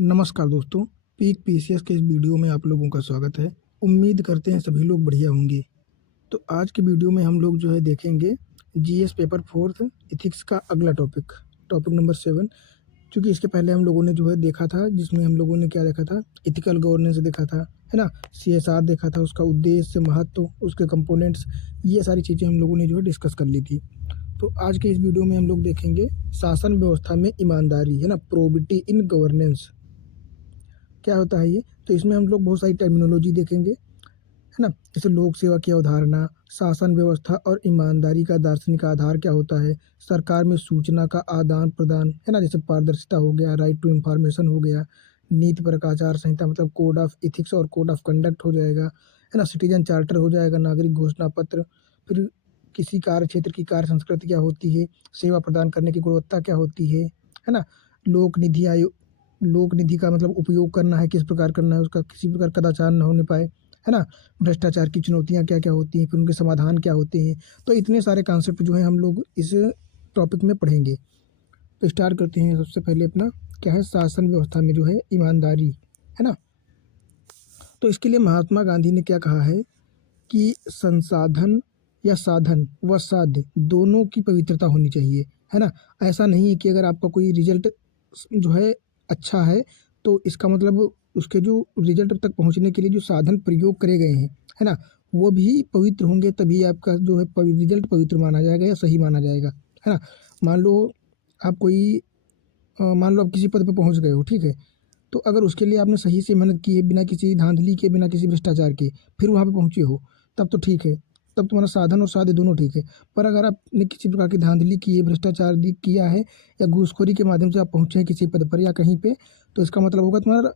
नमस्कार दोस्तों, peak PCS के इस वीडियो में आप लोगों का स्वागत है। उम्मीद करते हैं सभी लोग बढ़िया होंगे। तो आज की वीडियो में हम लोग जो है देखेंगे जीएस पेपर 4th इथिक्स का अगला टॉपिक नंबर 7। क्योंकि इसके पहले हम लोगों ने जो है देखा था, जिसमें हम लोगों ने क्या देखा था, इथिकल गवर्नेंस देखा था, है ना। सीएसआर देखा था, उसका उद्देश्य, महत्व, उसके कंपोनेंट्स, ये सारी चीज़ें हम लोगों ने जो है डिस्कस कर ली थी। तो आज के इस वीडियो में हम लोग देखेंगे शासन व्यवस्था में ईमानदारी, है ना, प्रोबिटी इन गवर्नेंस क्या होता है ये। तो इसमें हम लोग बहुत सारी टर्मिनोलॉजी देखेंगे, है ना। जैसे लोक सेवा की अवधारणा, शासन व्यवस्था और ईमानदारी का दार्शनिक आधार क्या होता है, सरकार में सूचना का आदान प्रदान, है ना, जैसे पारदर्शिता हो गया, राइट टू इंफॉर्मेशन हो गया, नीति परक आचार संहिता मतलब कोड ऑफ इथिक्स और कोड ऑफ कंडक्ट हो जाएगा, है ना, सिटीजन चार्टर हो जाएगा, नागरिक घोषणा पत्र, फिर किसी कार्य क्षेत्र की कार्य संस्कृति क्या होती है, सेवा प्रदान करने की गुणवत्ता क्या होती है ना। लोक निधि आयोग, लोक निधि का मतलब उपयोग करना है, किस प्रकार करना है, उसका किसी प्रकार कदाचार न होने पाए, है ना। भ्रष्टाचार की चुनौतियाँ क्या-क्या होती हैं, फिर उनके समाधान क्या होते हैं। तो इतने सारे कॉन्सेप्ट जो हैं हम लोग इस टॉपिक में पढ़ेंगे। तो स्टार्ट करते हैं। सबसे पहले अपना क्या है, शासन व्यवस्था में जो है ईमानदारी, है ना। तो इसके लिए महात्मा गांधी ने क्या कहा है कि संसाधन या साधन व साध्य दोनों की पवित्रता होनी चाहिए, है ना। ऐसा नहीं है कि अगर आपका कोई रिजल्ट जो है अच्छा है, तो इसका मतलब उसके जो रिजल्ट तक पहुंचने के लिए जो साधन प्रयोग करे गए हैं, है ना, वो भी पवित्र होंगे, तभी आपका जो है रिजल्ट पवित्र माना जाएगा या सही माना जाएगा, है ना। मान लो आप कोई मान लो आप किसी पद पे पहुंच गए हो, ठीक है। तो अगर उसके लिए आपने सही से मेहनत की है, बिना किसी धांधली के, बिना किसी भ्रष्टाचार के, फिर वहाँ पे पहुँचे हो, तब तो ठीक है, तब तुम्हारा साधन और साध्य दोनों ठीक है। पर अगर आपने किसी प्रकार की धांधली की है, भ्रष्टाचार किया है, या घूसखोरी के माध्यम से आप पहुँचे हैं किसी पद पर या कहीं पे, तो इसका मतलब होगा तुम्हारा,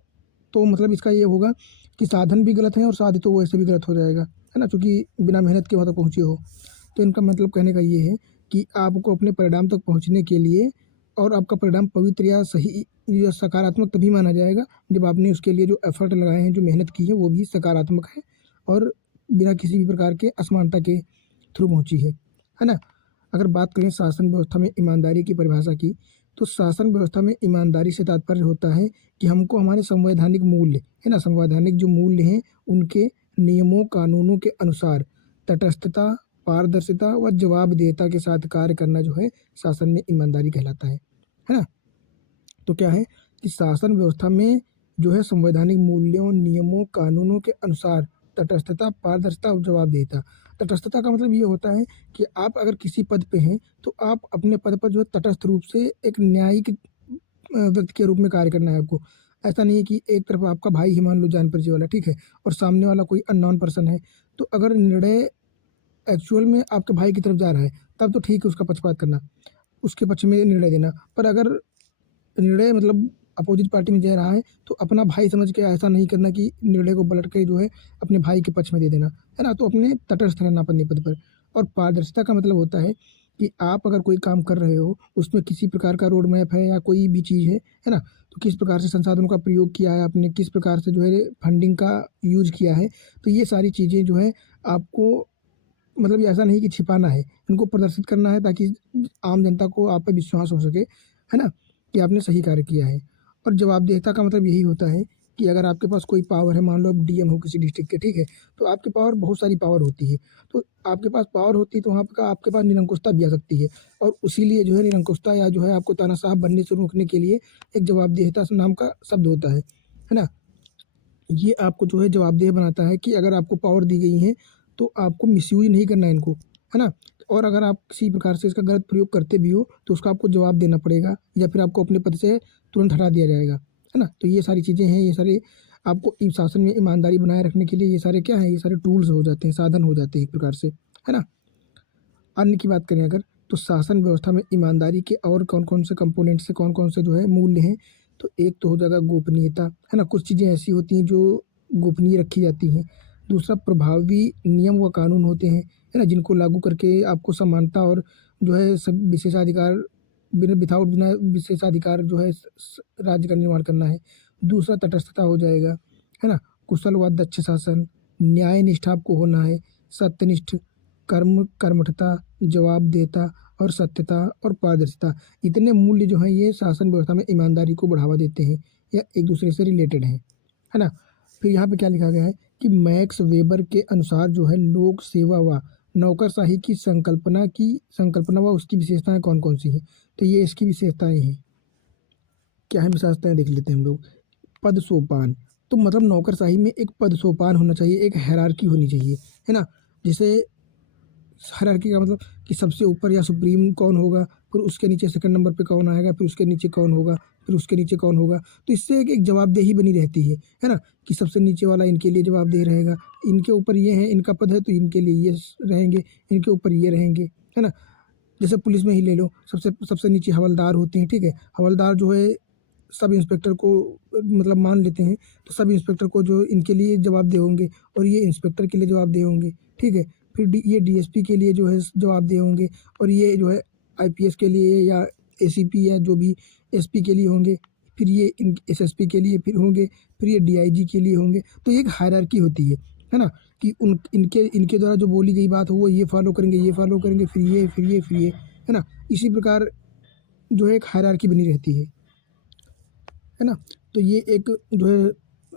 तो मतलब इसका ये होगा कि साधन भी गलत है और साध्य तो वैसे भी गलत हो जाएगा, है ना, चूँकि बिना मेहनत के वहाँ तक पहुँचे हो। तो इनका मतलब कहने का ये है कि आपको अपने परिणाम तक पहुँचने के लिए, और आपका परिणाम पवित्र या सही या सकारात्मक तभी माना जाएगा जब आपने उसके लिए जो एफर्ट लगाए हैं, जो मेहनत की है, वो भी सकारात्मक है और बिना किसी भी प्रकार के असमानता के थ्रू पहुंची है ना। अगर बात करें शासन व्यवस्था में ईमानदारी की परिभाषा की, तो शासन व्यवस्था में ईमानदारी से तात्पर्य होता है कि हमको हमारे संवैधानिक मूल्य, है ना, संवैधानिक जो मूल्य हैं उनके नियमों कानूनों के अनुसार तटस्थता, पारदर्शिता व जवाबदेहिता के साथ कार्य करना जो है शासन में ईमानदारी कहलाता है ना। तो क्या है कि शासन व्यवस्था में जो है संवैधानिक मूल्यों, नियमों, कानूनों के अनुसार तटस्थता, पारदर्शिता और जवाबदेहिता। तटस्थता का मतलब ये होता है कि आप अगर किसी पद पे हैं, तो आप अपने पद पर जो है तटस्थ रूप से एक न्यायिक व्यक्ति के रूप में कार्य करना है आपको। ऐसा नहीं है कि एक तरफ आपका भाई है, मान लो जान परिचय वाला, ठीक है, और सामने वाला कोई अननोन पर्सन है, तो अगर निर्णय एक्चुअल में आपके भाई की तरफ जा रहा है, तब तो ठीक है उसका पक्षपात करना, उसके पक्ष में निर्णय देना। पर अगर निर्णय मतलब अपोजिट पार्टी में जा रहा है, तो अपना भाई समझ के ऐसा नहीं करना कि निर्णय को पलट के जो है अपने भाई के पक्ष में दे देना, है ना। तो अपने तटस्थ रहना अपने पद पर। और पारदर्शिता का मतलब होता है कि आप अगर कोई काम कर रहे हो, उसमें किसी प्रकार का रोड मैप है या कोई भी चीज़ है ना, तो किस प्रकार से संसाधनों का प्रयोग किया है आपने, किस प्रकार से जो है फंडिंग का यूज किया है, तो ये सारी चीज़ें जो है आपको, मतलब ये ऐसा नहीं कि छिपाना है, इनको प्रदर्शित करना है ताकि आम जनता को आप पे विश्वास हो सके, है ना, कि आपने सही कार्य किया है। और जवाबदेहिता का मतलब यही होता है कि अगर आपके पास कोई पावर है, मान लो आप डीएम हो किसी डिस्ट्रिक्ट के, ठीक है, तो आपके पावर बहुत सारी पावर होती है। तो आपके पास पावर होती है, तो वहाँ का आपके पास निरंकुशता भी आ सकती है, और उसीलिए जो है निरंकुशता या जो है आपको तानाशाह बनने से रोकने के लिए एक जवाबदेहिता नाम का शब्द होता है ना। ये आपको जो है जवाबदेह बनाता है कि अगर आपको पावर दी गई है, तो आपको मिसयूज नहीं करना है इनको, है ना। और अगर आप किसी प्रकार से इसका गलत प्रयोग करते भी हो, तो उसका आपको जवाब देना पड़ेगा, या फिर आपको अपने पद से तुरंत हटा दिया जाएगा, है ना। तो ये सारी चीज़ें हैं, ये सारे आपको शासन में ईमानदारी बनाए रखने के लिए ये सारे क्या हैं, ये सारे टूल्स हो जाते हैं, साधन हो जाते हैं एक प्रकार से, है ना। अन्य की बात करें अगर, तो शासन व्यवस्था में ईमानदारी के और कौन कौन से कंपोनेंट से, कौन कौन से जो है मूल्य हैं, तो एक तो हो जाएगा गोपनीयता, है ना, कुछ चीज़ें ऐसी होती हैं जो गोपनीय रखी जाती हैं। दूसरा प्रभावी नियम व कानून होते हैं, है ना, जिनको लागू करके आपको समानता और जो है सब विशेषाधिकार, बिना विथाउट बिना विशेषाधिकार जो है राज्य का निर्माण करना है। दूसरा तटस्थता हो जाएगा, है ना, कुशल व दक्ष शासन, न्याय निष्ठा आपको होना है, सत्यनिष्ठ, कर्मठता, जवाबदेहिता, और सत्यता और पारदर्शिता, इतने मूल्य जो हैं ये शासन व्यवस्था में ईमानदारी को बढ़ावा देते हैं या एक दूसरे से रिलेटेड हैं, है ना। फिर यहाँ पे क्या लिखा गया है कि मैक्स वेबर के अनुसार जो है लोक सेवा व नौकरशाही की संकल्पना व उसकी विशेषताएं कौन कौन सी हैं। तो ये इसकी विशेषताएं हैं, क्या है विशेषताएं देख लेते हैं हम लोग। पद सोपान, तो मतलब नौकरशाही में एक पद सोपान होना चाहिए, एक हायरार्की होनी चाहिए, है ना। जैसे हायरार्की का मतलब कि सबसे ऊपर या सुप्रीम कौन होगा, फिर उसके नीचे सेकंड नंबर पे कौन आएगा, फिर उसके नीचे कौन होगा, फिर उसके नीचे कौन होगा। तो इससे एक जवाबदेही बनी रहती है ना, कि सबसे नीचे वाला इनके लिए जवाबदेह रहेगा, इनके ऊपर ये है, इनका पद है तो इनके लिए ये रहेंगे, इनके ऊपर ये रहेंगे, है ना। जैसे पुलिस में ही ले लो, सबसे सबसे नीचे हवलदार होते हैं, ठीक है। हवलदार जो है सब इंस्पेक्टर को मतलब मान लेते हैं, तो सब इंस्पेक्टर को जो इनके लिए जवाबदेह होंगे और ये इंस्पेक्टर के लिए जवाबदेह होंगे, ठीक है। फिर ये डीएसपी के लिए जो है जवाबदेह होंगे और ये जो है आईपीएस के लिए या एसीपी या जो भी एसपी के लिए होंगे, फिर ये एसएसपी के लिए फिर होंगे, फिर ये डीआईजी के लिए होंगे। तो एक हायरार्की होती है ना, कि इनके इनके द्वारा जो बोली गई बात हो वो ये फॉलो करेंगे, ये फॉलो करेंगे, फिर ये फिर ये फिर ये, है ना। इसी प्रकार जो है एक हायरार्की बनी रहती है ना। तो ये एक जो है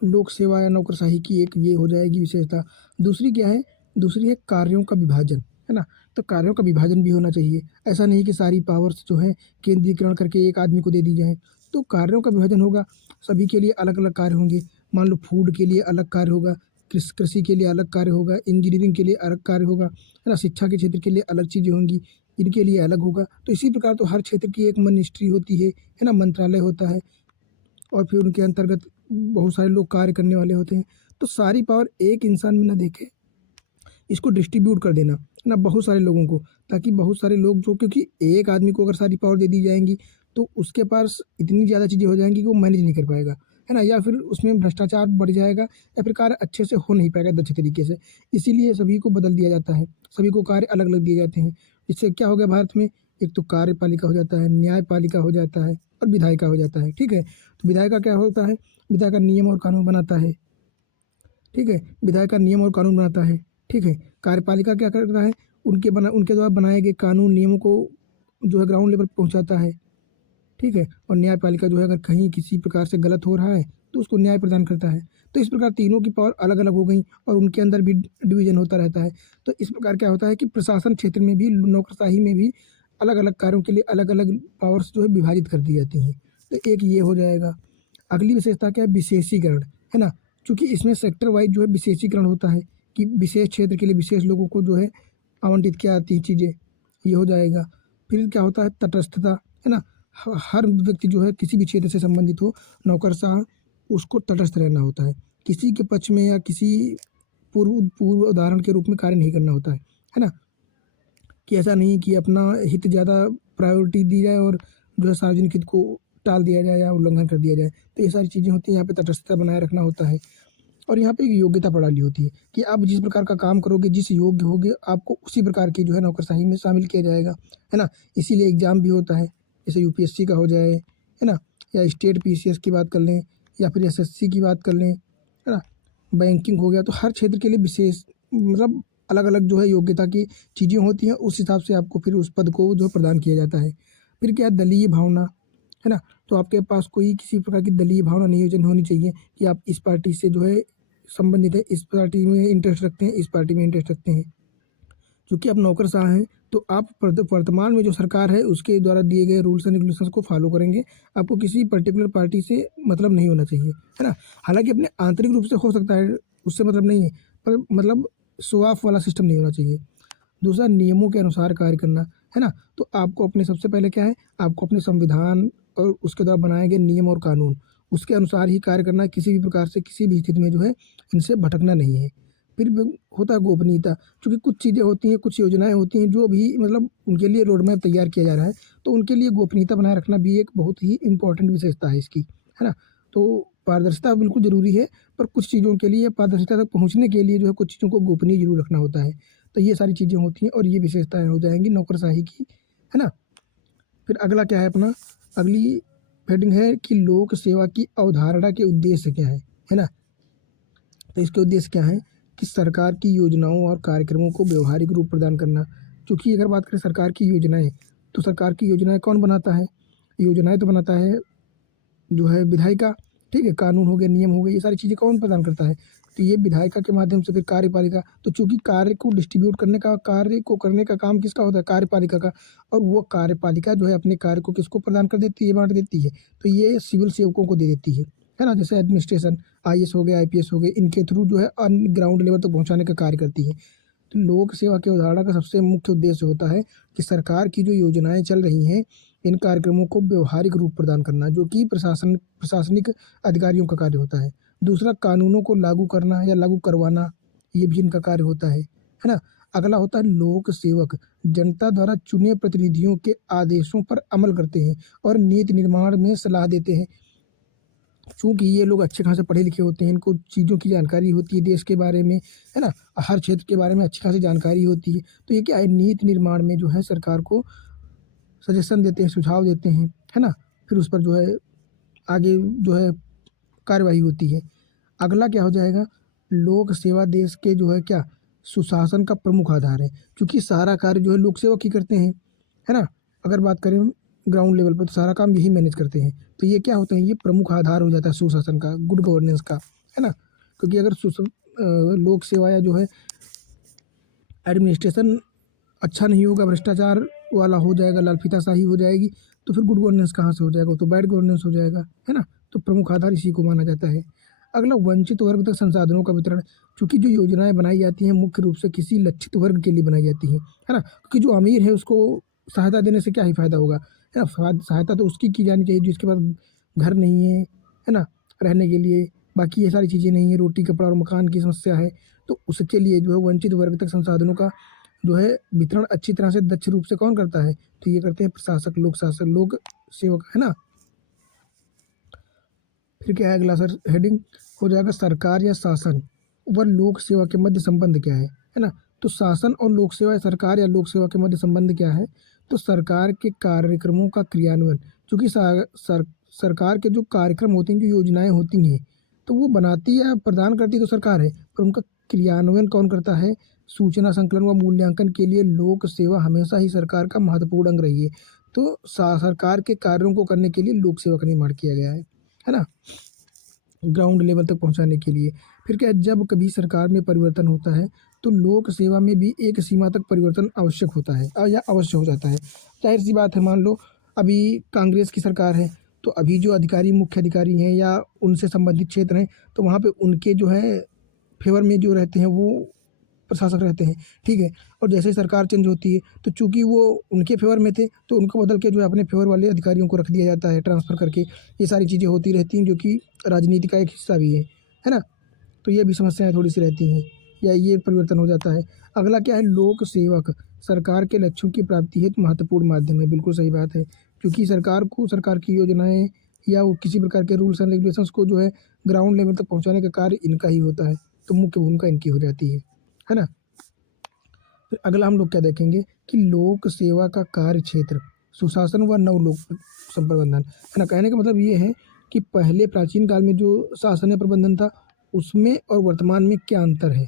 लोक सेवा या नौकरशाही की एक ये हो जाएगी विशेषता। दूसरी क्या है, दूसरी है कार्यों का विभाजन, है ना। तो कार्यों का विभाजन भी होना चाहिए, ऐसा नहीं कि सारी पावर्स जो है केंद्रीकरण करके एक आदमी को दे दी जाए। तो कार्यों का विभाजन होगा, सभी के लिए अलग अलग कार्य होंगे। मान लो फूड के लिए अलग कार्य होगा, कृषि के लिए अलग कार्य होगा, इंजीनियरिंग के लिए अलग कार्य होगा, है ना। शिक्षा के क्षेत्र के लिए अलग चीज़ें होंगी, इनके लिए अलग होगा। तो इसी प्रकार तो हर क्षेत्र की एक मिनिस्ट्री होती है ना, मंत्रालय होता है, और फिर उनके अंतर्गत बहुत सारे लोग कार्य करने वाले होते हैं। तो सारी पावर एक इंसान में ना देखे, इसको डिस्ट्रीब्यूट कर देना, है ना, बहुत सारे लोगों को, ताकि बहुत सारे लोग जो, क्योंकि एक आदमी को अगर सारी पावर दे दी जाएंगी तो उसके पास इतनी ज़्यादा चीज़ें हो जाएंगी कि वो मैनेज नहीं कर पाएगा, है ना। या फिर उसमें भ्रष्टाचार बढ़ जाएगा, या फिर कार्य अच्छे से हो नहीं पाएगा दक्ष तरीके से। इसीलिए सभी को बदल दिया जाता है, सभी को कार्य अलग अलग दिए जाते हैं। इससे क्या हो गया भारत में, एक तो कार्यपालिका हो जाता है, न्यायपालिका हो जाता है और विधायिका हो जाता है, ठीक है। तो विधायिका क्या होता है, विधायिका नियम और कानून बनाता है, ठीक है। विधायिका नियम और कानून बनाता है, ठीक है। कार्यपालिका क्या करता है, उनके द्वारा बनाए गए कानून नियमों को जो है ग्राउंड लेवल पर पहुंचाता है, ठीक है। और न्यायपालिका जो है अगर कहीं किसी प्रकार से गलत हो रहा है तो उसको न्याय प्रदान करता है। तो इस प्रकार तीनों की पावर अलग अलग हो गई और उनके अंदर भी डिवीजन होता रहता है। तो इस प्रकार क्या होता है कि प्रशासन क्षेत्र में भी, नौकरशाही में भी अलग अलग कार्यों के लिए अलग अलग पावर्स जो है विभाजित कर दी जाती हैं। तो एक ये हो जाएगा। अगली विशेषता क्या है, विशेषीकरण, है ना। क्योंकि इसमें सेक्टर वाइज जो है विशेषीकरण होता है, कि विशेष क्षेत्र के लिए विशेष लोगों को जो है आवंटित किया जाती है चीज़ें, ये हो जाएगा। फिर क्या होता है, तटस्थता, है ना। हर व्यक्ति जो है किसी भी क्षेत्र से संबंधित हो, नौकरशाह, उसको तटस्थ रहना होता है, किसी के पक्ष में या किसी पूर्व पूर्व उदाहरण के रूप में कार्य नहीं करना होता है ना। कि ऐसा नहीं कि अपना हित ज़्यादा प्रायोरिटी दी जाए और जो है सार्वजनिक हित को टाल दिया जाए या उल्लंघन कर दिया जाए। तो ये सारी चीज़ें होती हैं, यहाँ पे तटस्थता बनाए रखना होता है। और यहाँ पे एक योग्यता प्रणाली होती है, कि आप जिस प्रकार का काम करोगे, जिस योग्य होगे, आपको उसी प्रकार की जो है नौकरशाही में शामिल किया जाएगा, है ना। इसीलिए एग्ज़ाम भी होता है, जैसे यूपीएससी का हो जाए, है ना, या स्टेट पीसीएस की बात कर लें, या फिर एसएससी की बात कर लें, है ना, बैंकिंग हो गया। तो हर क्षेत्र के लिए विशेष मतलब अलग अलग जो है योग्यता की चीज़ें होती हैं, उस हिसाब से आपको फिर उस पद को जो है प्रदान किया जाता है। फिर क्या है, दलीय भावना, है ना। तो आपके पास कोई किसी प्रकार की दलीय भावना नहीं होनी चाहिए, कि आप इस पार्टी से जो है संबंधित है, इस पार्टी में इंटरेस्ट रखते हैं, इस पार्टी में इंटरेस्ट रखते हैं। क्योंकि आप नौकरशाह हैं, तो आप वर्तमान में जो सरकार है उसके द्वारा दिए गए रूल्स एंड रेगुलेशंस को फॉलो करेंगे। आपको किसी पर्टिकुलर पार्टी से मतलब नहीं होना चाहिए, है ना। हालांकि अपने आंतरिक रूप से हो सकता है, उससे मतलब नहीं है, पर मतलब शो ऑफ वाला सिस्टम नहीं होना चाहिए। दूसरा, नियमों के अनुसार कार्य करना, है ना। तो आपको अपने सबसे पहले क्या है, आपको अपने संविधान और उसके द्वारा बनाए गए नियम और कानून, उसके अनुसार ही कार्य करना है। किसी भी प्रकार से किसी भी स्थिति में जो है इनसे भटकना नहीं है। फिर भी होता है गोपनीयता, क्योंकि कुछ चीज़ें होती हैं, कुछ योजनाएं होती हैं जो भी मतलब उनके लिए रोड मैप तैयार किया जा रहा है, तो उनके लिए गोपनीयता बनाए रखना भी एक बहुत ही इंपॉर्टेंट विशेषता है इसकी, है ना। तो पारदर्शिता बिल्कुल ज़रूरी है, पर कुछ चीज़ों के लिए पारदर्शिता तक पहुँचने के लिए जो है कुछ चीज़ों को गोपनीय जरूर रखना होता है। तो ये सारी चीज़ें होती हैं और ये विशेषताएं हो जाएंगी नौकरशाही की, है ना। फिर अगला क्या है अपना, अगली हेडिंग है कि लोक सेवा की अवधारणा के उद्देश्य क्या है ना। तो इसके उद्देश्य क्या है, कि सरकार की योजनाओं और कार्यक्रमों को व्यवहारिक रूप प्रदान करना। क्योंकि अगर बात करें सरकार की योजनाएं, तो सरकार की योजनाएं कौन बनाता है? योजनाएं तो बनाता है जो है विधायिका, ठीक है। कानून हो गए, नियम हो गए, ये सारी चीज़ें कौन प्रदान करता है? तो ये विधायिका के माध्यम से फिर कार्यपालिका। तो चूंकि कार्य को डिस्ट्रीब्यूट करने का, कार्य को करने का काम किसका होता है? कार्यपालिका का। और वो कार्यपालिका जो है अपने कार्य को किसको प्रदान कर देती है? बांट देती है। तो ये सिविल सेवकों को दे देती है ना। जैसे एडमिनिस्ट्रेशन, आईएएस हो गए, आईपीएस हो गए, इनके थ्रू जो है ग्राउंड लेवल तक पहुंचाने का कार्य करती है। तो लोक सेवा की अवधारणा का सबसे मुख्य उद्देश्य होता है कि सरकार की जो योजनाएं चल रही हैं, इन कार्यक्रमों को व्यवहारिक रूप प्रदान करना, जो कि प्रशासनिक अधिकारियों का कार्य होता है। दूसरा, कानूनों को लागू करना या लागू करवाना, ये भी इनका कार्य होता है ना। अगला होता है लोक सेवक, जनता द्वारा चुने प्रतिनिधियों के आदेशों पर अमल करते हैं और नीति निर्माण में सलाह देते हैं। चूँकि ये लोग अच्छे खासे पढ़े लिखे होते हैं, इनको चीज़ों की जानकारी होती है, देश के बारे में, है ना, हर क्षेत्र के बारे में अच्छी खासी जानकारी होती है। तो ये क्या है, नीति निर्माण में जो है सरकार को सजेशन देते हैं, सुझाव देते हैं, है ना। फिर उस पर जो है आगे जो है कार्यवाही होती है। अगला क्या हो जाएगा, लोक सेवा देश के जो है क्या, सुशासन का प्रमुख आधार है, क्योंकि सारा कार्य जो है लोक सेवक ही करते हैं, है ना। अगर बात करें ग्राउंड लेवल पर, तो सारा काम यही मैनेज करते हैं। तो ये क्या होता है, ये प्रमुख आधार हो जाता है सुशासन का, गुड गवर्नेंस का, है ना। क्योंकि अगर लोक सेवा या जो है एडमिनिस्ट्रेशन अच्छा नहीं होगा, भ्रष्टाचार वाला हो जाएगा, लालफीताशाही हो जाएगी, तो फिर गुड गवर्नेंस कहाँ से हो जाएगा? तो बैड गवर्नेंस हो जाएगा, है ना। तो प्रमुख आधार इसी को माना जाता है। अगला, वंचित वर्ग तक संसाधनों का वितरण। चूँकि जो योजनाएं बनाई जाती हैं मुख्य रूप से किसी लक्षित वर्ग के लिए बनाई जाती हैं, है ना। क्योंकि जो अमीर है उसको सहायता देने से क्या ही फायदा होगा, है ना। सहायता तो उसकी की जानी चाहिए जिसके पास घर नहीं है ना, रहने के लिए, बाकी ये सारी चीज़ें नहीं है, रोटी कपड़ा और मकान की समस्या है, तो उसके लिए जो है वंचित वर्ग तक संसाधनों का जो है वितरण अच्छी तरह से दक्ष रूप से कौन करता है? तो ये करते हैं प्रशासक, लोक शासक, लोक सेवक, है ना। फिर क्या है अगला सर, हेडिंग हो जाएगा सरकार या शासन व लोक सेवा के मध्य संबंध क्या है ना। तो शासन और लोक सेवा या सरकार या लोक सेवा के मध्य संबंध क्या है? तो सरकार के कार्यक्रमों का क्रियान्वयन, चूँकि सरकार के जो कार्यक्रम होते हैं, जो योजनाएं होती हैं, तो वो बनाती या प्रदान करती तो सरकार है, पर उनका क्रियान्वयन कौन करता है? सूचना संकलन व मूल्यांकन के लिए लोक सेवा हमेशा ही सरकार का महत्वपूर्ण अंग रही है। तो सरकार के कार्यों को करने के लिए लोक सेवा का निर्माण किया गया है ना, ग्राउंड लेवल तक पहुंचाने के लिए। फिर क्या है, जब कभी सरकार में परिवर्तन होता है तो लोक सेवा में भी एक सीमा तक परिवर्तन आवश्यक होता है या अवश्य हो जाता है। जाहिर सी बात है, मान लो अभी कांग्रेस की सरकार है, तो अभी जो अधिकारी, मुख्य अधिकारी हैं या उनसे संबंधित क्षेत्र हैं, तो वहाँ पे उनके जो है फेवर में जो रहते हैं वो प्रशासक रहते हैं, ठीक है। और जैसे ही सरकार चेंज होती है, तो चूंकि वो उनके फेवर में थे, तो उनको बदल के जो है अपने फेवर वाले अधिकारियों को रख दिया जाता है, ट्रांसफ़र करके। ये सारी चीज़ें होती रहती हैं, जो कि राजनीति का एक हिस्सा भी है ना। तो ये भी समस्याएं थोड़ी सी रहती हैं, या ये परिवर्तन हो जाता है। अगला क्या है, लोक सेवक सरकार के लक्ष्यों की प्राप्ति हेतु महत्वपूर्ण माध्यम है। बिल्कुल सही बात है, क्योंकि सरकार को सरकार की योजनाएं या वो किसी प्रकार के रूल्स एंड रेगुलेशंस को जो है ग्राउंड लेवल तक पहुँचाने का कार्य इनका ही होता है। तो मुख्य भूमिका इनकी हो जाती है ना। फिर अगला हम लोग क्या देखेंगे कि लोक सेवा का कार्य क्षेत्र, सुशासन व नवलोक संप्रबंधन, है ना। कहने का मतलब ये है कि पहले प्राचीन काल में जो शासन या प्रबंधन था, उसमें और वर्तमान में क्या अंतर है।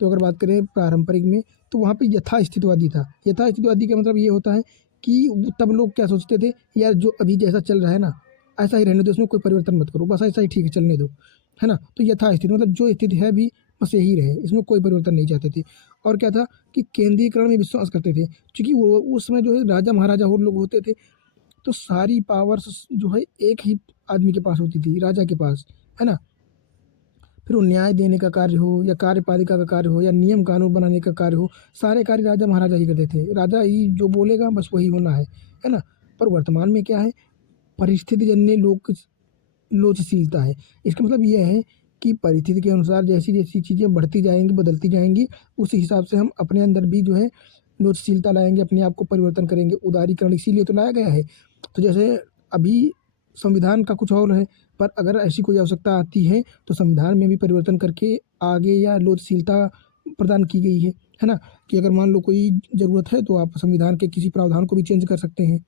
तो अगर बात करें पारंपरिक में, तो वहाँ पे यथास्थितिवादी था। यथास्थितिवादी का मतलब ये होता है कि तब लोग क्या सोचते थे, यार जो अभी जैसा चल रहा है ना, ऐसा ही रहने दो, इसमें कोई परिवर्तन मत करो, बस ऐसा ही ठीक है, चलने दो, है ना। तो यथास्थिति मतलब जो स्थिति है भी बस यही रहे, इसमें कोई परिवर्तन नहीं चाहते थे। और क्या था कि केंद्रीकरण में विश्वास करते थे, क्योंकि वो उस समय जो है राजा महाराजा और लोग होते थे, तो सारी पावर्स जो है एक ही आदमी के पास होती थी, राजा के पास, है ना। फिर वो न्याय देने का कार्य हो या कार्यपालिका का कार्य हो या नियम कानून बनाने का कार्य हो, सारे कार्य राजा महाराजा ही करते थे। राजा ही जो बोलेगा बस वही होना है ना। पर वर्तमान में क्या है, परिस्थिति जन्य लोचशीलता है। इसका मतलब ये है कि परिस्थिति के अनुसार जैसी जैसी चीज़ें बढ़ती जाएंगी, बदलती जाएंगी, उस हिसाब से हम अपने अंदर भी जो है लोचशीलता लाएंगे, अपने आप को परिवर्तन करेंगे। उदारीकरण इसीलिए तो लाया गया है। तो जैसे अभी संविधान का कुछ और है, पर अगर ऐसी कोई आवश्यकता आती है तो संविधान में भी परिवर्तन करके आगे या लोचशीलता प्रदान की गई है ना। कि अगर मान लो कोई ज़रूरत है तो आप संविधान के किसी प्रावधान को भी चेंज कर सकते हैं,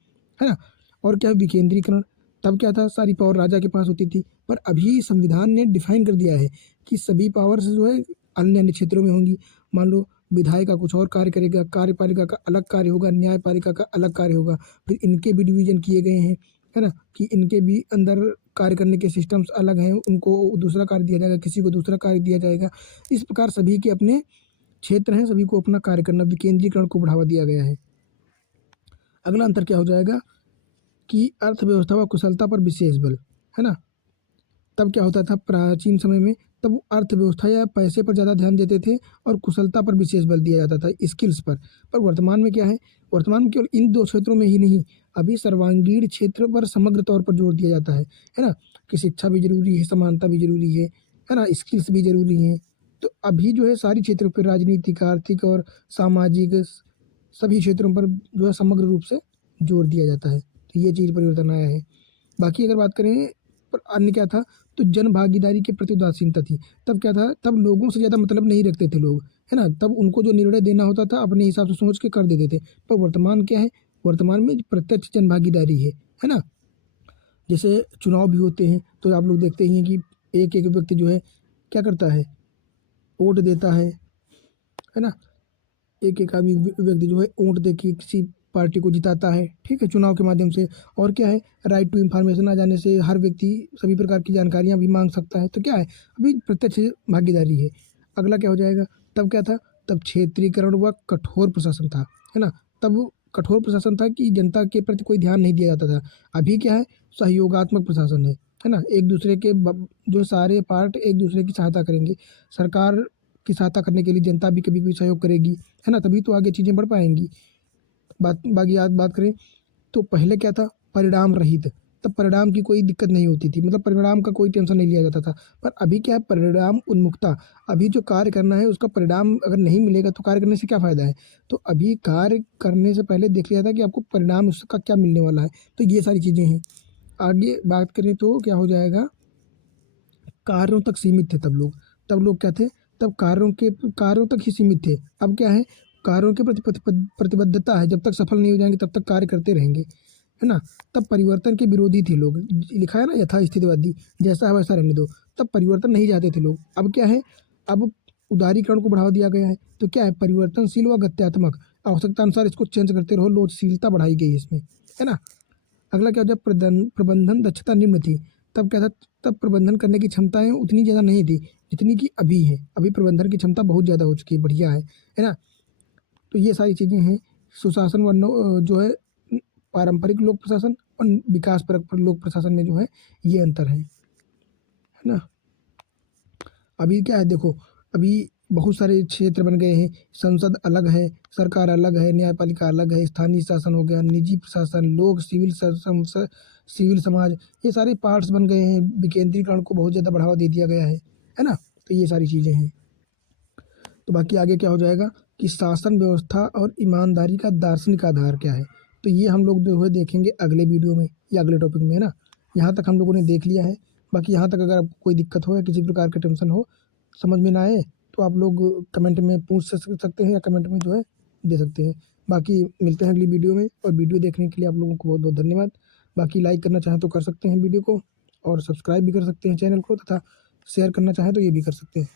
है ना। और क्या विकेंद्रीकरण, तब क्या था, सारी पावर राजा के पास होती थी, पर अभी संविधान ने डिफाइन कर दिया है कि सभी पावर्स जो है अन्य अन्य क्षेत्रों में होंगी। मान लो विधायिका कुछ और कार्य करेगा, कार्यपालिका का अलग कार्य होगा, न्यायपालिका का अलग कार्य होगा। फिर इनके भी डिवीजन किए गए हैं, है ना, कि इनके भी अंदर कार्य करने के सिस्टम्स अलग हैं, उनको दूसरा कार्य दिया जाएगा, किसी को दूसरा कार्य दिया जाएगा। इस प्रकार सभी के अपने क्षेत्र हैं, सभी को अपना कार्य करना, विकेंद्रीकरण को बढ़ावा दिया गया है। अगला अंतर क्या हो जाएगा कि अर्थव्यवस्था व कुशलता पर विशेष बल, है ना। तब क्या होता था प्राचीन समय में, तब वो अर्थव्यवस्था या पैसे पर ज़्यादा ध्यान देते थे और कुशलता पर विशेष बल दिया जाता था, स्किल्स पर वर्तमान में क्या है, वर्तमान में केवल इन दो क्षेत्रों में ही नहीं, अभी सर्वांगीण क्षेत्र पर समग्र तौर पर जोर दिया जाता है ना, कि शिक्षा भी जरूरी है, समानता भी जरूरी है ना, स्किल्स भी जरूरी हैं। तो अभी जो है सारी क्षेत्रों पर, राजनीतिक, आर्थिक और सामाजिक सभी क्षेत्रों पर जो है समग्र रूप से जोर दिया जाता है। तो ये चीज़ परिवर्तन आया है। बाकी अगर बात करें पर अन्य क्या था, तो जन भागीदारी के प्रति उदासीनता थी। तब क्या था, तब लोगों से ज़्यादा मतलब नहीं रखते थे लोग, है ना। तब उनको जो निर्णय देना होता था अपने हिसाब से सोच के कर देते थे। पर वर्तमान क्या है, वर्तमान में प्रत्यक्ष जन भागीदारी है ना। जैसे चुनाव भी होते हैं तो आप लोग देखते ही हैं कि एक एक व्यक्ति जो है क्या करता है, वोट देता है ना। एक एक आदमी व्यक्ति जो है वोट दे के किसी पार्टी को जिताता है, ठीक है, चुनाव के माध्यम से। और क्या है, राइट टू इन्फॉर्मेशन आ जाने से हर व्यक्ति सभी प्रकार की जानकारियां भी मांग सकता है। तो क्या है, अभी प्रत्यक्ष भागीदारी है। अगला क्या हो जाएगा, तब क्या था, तब क्षेत्रीकरण व कठोर प्रशासन था, है ना। तब कठोर प्रशासन था कि जनता के प्रति कोई ध्यान नहीं दिया जाता था। अभी क्या है, सहयोगात्मक प्रशासन है ना। एक दूसरे के जो सारे पार्ट एक दूसरे की सहायता करेंगे। सरकार की सहायता करने के लिए जनता भी कभी भी सहयोग करेगी, है ना, तभी तो आगे चीज़ें बढ़ पाएंगी। बाकी आज बात करें तो पहले क्या था, परिणाम रहित। तब परिणाम की कोई दिक्कत नहीं होती थी, मतलब परिणाम का कोई टेंशन नहीं लिया जाता था। पर अभी क्या है, परिणाम उन्मुखता। अभी जो कार्य करना है उसका परिणाम अगर नहीं मिलेगा तो कार्य करने से क्या फ़ायदा है। तो अभी कार्य करने से पहले देख लिया था कि आपको परिणाम उसका क्या मिलने वाला है। तो ये सारी चीज़ें हैं। आगे बात करें तो क्या हो जाएगा, कार्यों तक सीमित थे तब लोग क्या थे, तब कार्यों तक ही सीमित थे। अब क्या है, कार्यों के प्रति प्रतिबद्धता है, जब तक सफल नहीं हो जाएंगे तब तक कार्य करते रहेंगे, है ना। तब परिवर्तन के विरोधी थे लोग, लिखा है ना यथास्थितिवादी, जैसा है वैसा रहने दो। तब परिवर्तन नहीं चाहते थे लोग। अब क्या है, अब उदारीकरण को बढ़ावा दिया गया है। तो क्या है, परिवर्तनशील व गत्यात्मक, आवश्यकता अनुसार इसको चेंज करते रहो, लोचशीलता बढ़ाई गई इसमें, है ना। अगला क्या हो जाए, प्रबंधन दक्षता निम्न थी। तब क्या था, तब प्रबंधन करने की क्षमताएं उतनी ज़्यादा नहीं थी जितनी कि अभी है। अभी प्रबंधन की क्षमता बहुत ज़्यादा हो चुकी है, बढ़िया है ना। तो ये सारी चीज़ें हैं। सुशासन व जो है पारंपरिक लोक प्रशासन और विकास परक लोक प्रशासन में जो है ये अंतर है ना। अभी क्या है देखो, अभी बहुत सारे क्षेत्र बन गए हैं। संसद अलग है, सरकार अलग है, न्यायपालिका अलग है, स्थानीय शासन हो गया, निजी प्रशासन, लोक सिविल समाज, ये सारे पार्ट्स बन गए हैं। विकेंद्रीकरण को बहुत ज़्यादा बढ़ावा दे दिया गया है ना। तो ये सारी चीज़ें हैं। तो बाकी आगे क्या हो जाएगा कि शासन व्यवस्था और ईमानदारी का दार्शनिक आधार क्या है। तो ये हम लोग जो है देखेंगे अगले वीडियो में या अगले टॉपिक में, है ना। यहाँ तक हम लोगों ने देख लिया है। बाकी यहाँ तक अगर आपको कोई दिक्कत हो या किसी प्रकार का टेंशन हो, समझ में ना आए, तो आप लोग कमेंट में पूछ सकते हैं या कमेंट में जो है दे सकते हैं। बाकी मिलते हैं अगली वीडियो में, और वीडियो देखने के लिए आप लोगों को बहुत बहुत धन्यवाद। बाकी लाइक करना चाहें तो कर सकते हैं वीडियो को, और सब्सक्राइब भी कर सकते हैं चैनल को, तथा शेयर करना चाहें तो ये भी कर सकते हैं।